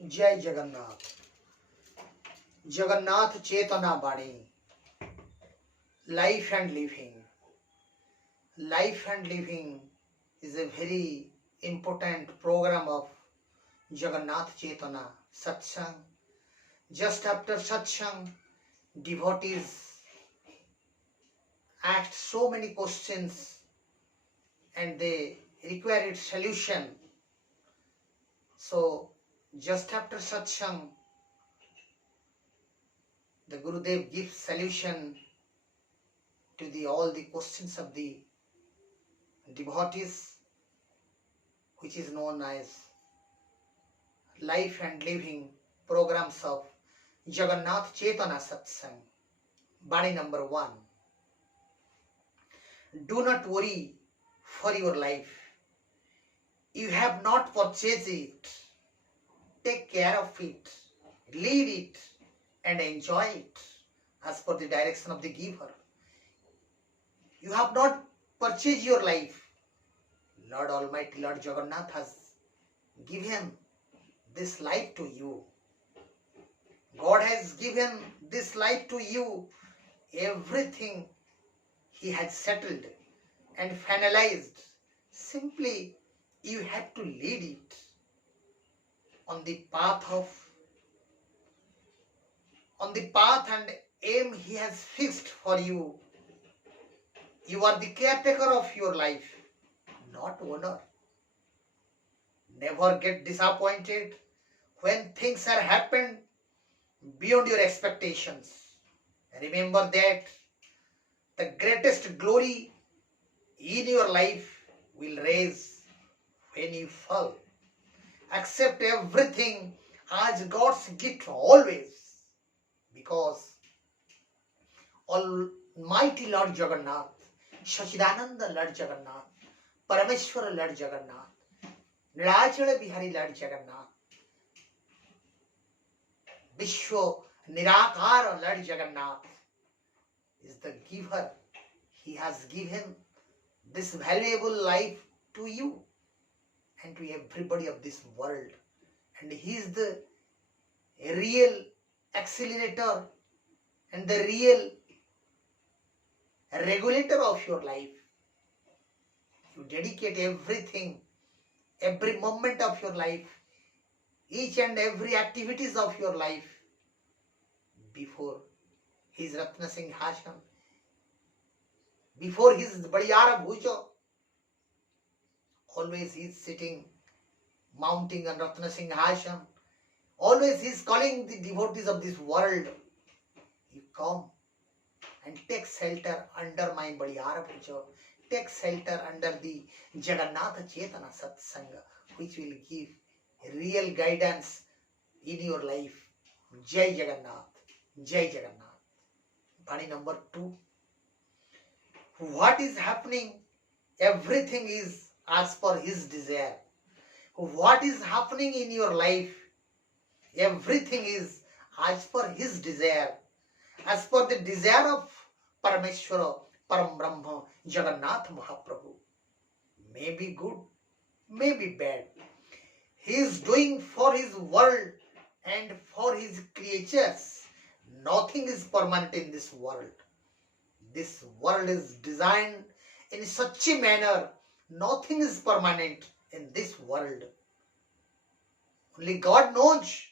जय जगन्नाथ। जगन्नाथ चेतना बाणी। Life and living. Life and living is a very important program of Jagannath Chetana Satsang. Just after Satsang, devotees asked so many questions and they required solution. So, just after Satsang, the Gurudev gives solution to all the questions of the devotees, which is known as Life and Living programs of Jagannath Chetana Satsang. Bani number 1. Do not worry for your life. You have not purchased it. Take care of it, lead it, and enjoy it as per the direction of the giver. You have not purchased your life. Lord Almighty, Lord Jagannath has given this life to you. God has given this life to you. Everything He has settled and finalized. Simply, you have to lead it on the path and aim He has fixed for you. You are the caretaker of your life, not owner. Never get disappointed when things are happened beyond your expectations. Remember that the greatest glory in your life will rise when you fall. Accept everything as God's gift always, because Almighty Lord Jagannath, Sachidananda Lord Jagannath, Parameshwara Lord Jagannath, Nilachala Bihari Lord Jagannath, Vishwa Nirakara Lord Jagannath is the giver. He has given this valuable life to you and to everybody of this world. And He is the real accelerator and the real regulator of your life. You dedicate everything, every moment of your life, each and every activities of your life before His Ratna Singhasana, before His Badiyara Bhuja. Always He is sitting, mounting on Ratna Singhasana. Always He is calling the devotees of this world. You come and take shelter under my Badiyara Bhuja. Take shelter under the Jagannath Chetana Satsanga, which will give real guidance in your life. Jai Jagannath. Jai Jagannath. Bani number 2. What is happening? Everything is as per His desire. What is happening in your life? Everything is as per His desire. As per the desire of Parameshwara, Param Brahma, Jagannath Mahaprabhu. May be good, may be bad. He is doing for His world and for His creatures. Nothing is permanent in this world. This world is designed in such a manner, nothing is permanent in this world. Only God knows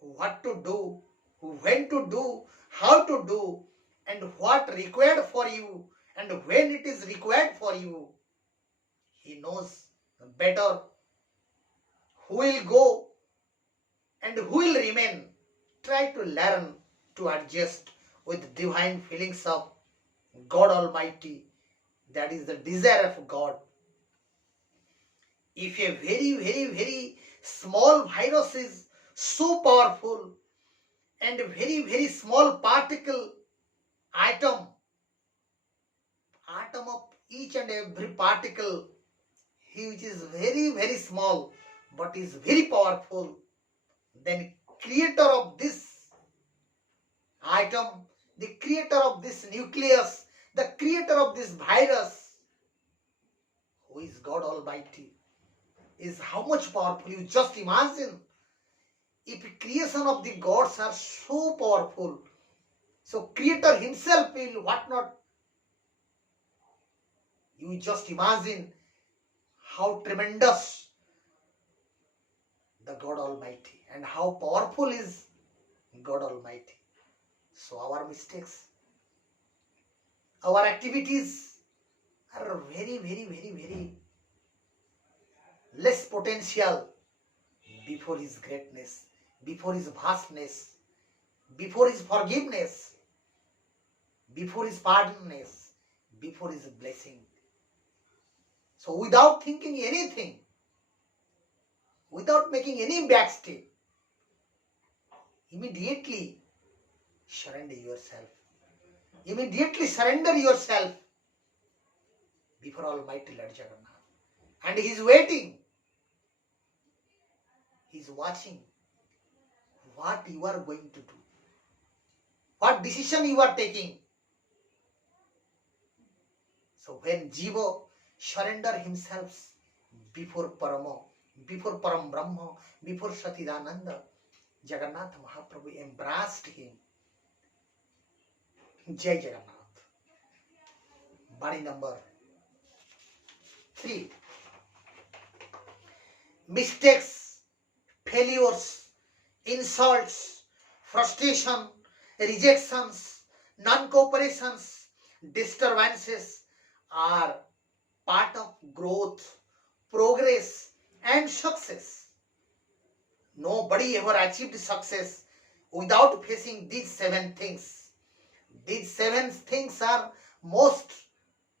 what to do, when to do, how to do, and what required for you, and when it is required for you. He knows better who will go and who will remain. Try to learn to adjust with divine feelings of God Almighty. That is the desire of God. If a very, very, very small virus is so powerful and a very, very small particle, atom of each and every particle, which is very, very small but is very powerful, then creator of this atom, the creator of this nucleus, the creator of this virus, who is God Almighty, is how much powerful. You just imagine if creation of the gods are so powerful, so creator himself will what not. You just imagine how tremendous the God Almighty and how powerful is God Almighty. So our mistakes, our activities are very less potential before His greatness, before His vastness, before His forgiveness, before His pardonness, before His blessing. So without thinking anything, without making any backstep, immediately surrender yourself. Immediately surrender yourself before Almighty Lord Jagannath. And He is waiting. He is watching what you are going to do, what decision you are taking. So when Jiva surrender himself before Paramo, before Param Brahma, before Satidananda, Jagannath Mahaprabhu embraced him. Jai Jagannath. Body number 3. Mistakes, failures, insults, frustration, rejections, non-cooperations, disturbances are part of growth, progress and success. Nobody ever achieved success without facing these 7 things. These 7 things are most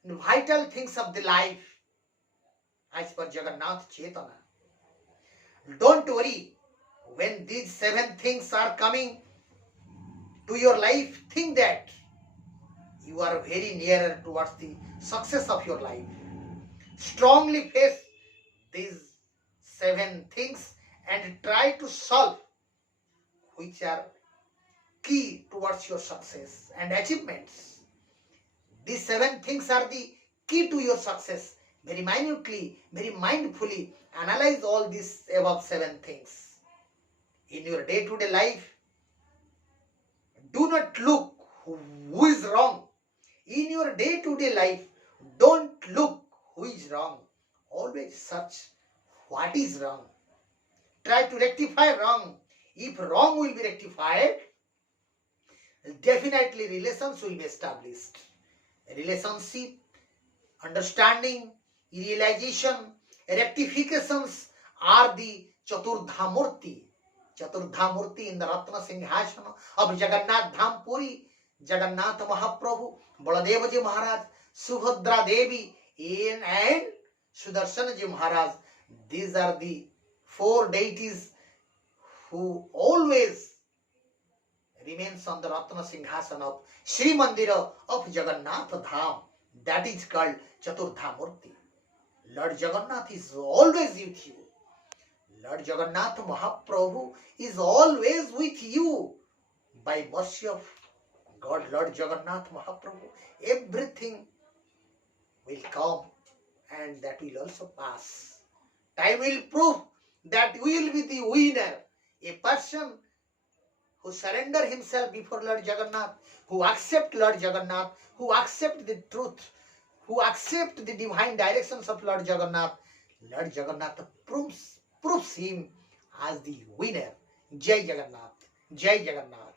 vital things of the life as per Jagannath Chaitanya. Don't worry, when these 7 things are coming to your life, think that you are very nearer towards the success of your life. Strongly face these 7 things and try to solve which are key towards your success and achievements. These 7 things are the key to your success. Very minutely, very mindfully analyze all these above 7 things. In your day-to-day life, do not look who is wrong. In your day-to-day life, don't look who is wrong. Always search what is wrong. Try to rectify wrong. If wrong will be rectified, definitely relations will be established. Relationship, understanding, realization, rectifications are the Chaturdha Murti. Chaturdha Murti in the Ratna Singhasana of Jagannath Dham Puri, Jagannath Mahaprabhu, Baladevaji Maharaj, Subhadra Devi and Sudarsanaji Maharaj. These are the 4 deities who always remains on the Ratna Singhasana of Sri Mandira of Jagannath Dham. That is called Chaturdha Murti. Lord Jagannath is always with you. Lord Jagannath Mahaprabhu is always with you. By mercy of God, Lord Jagannath Mahaprabhu, everything will come and that will also pass. Time will prove that we will be the winner. A person who surrender himself before Lord Jagannath, who accept Lord Jagannath, who accept the truth, who accept the divine directions of Lord Jagannath, Lord Jagannath proves him as the winner. Jai Jagannath. Jai Jagannath.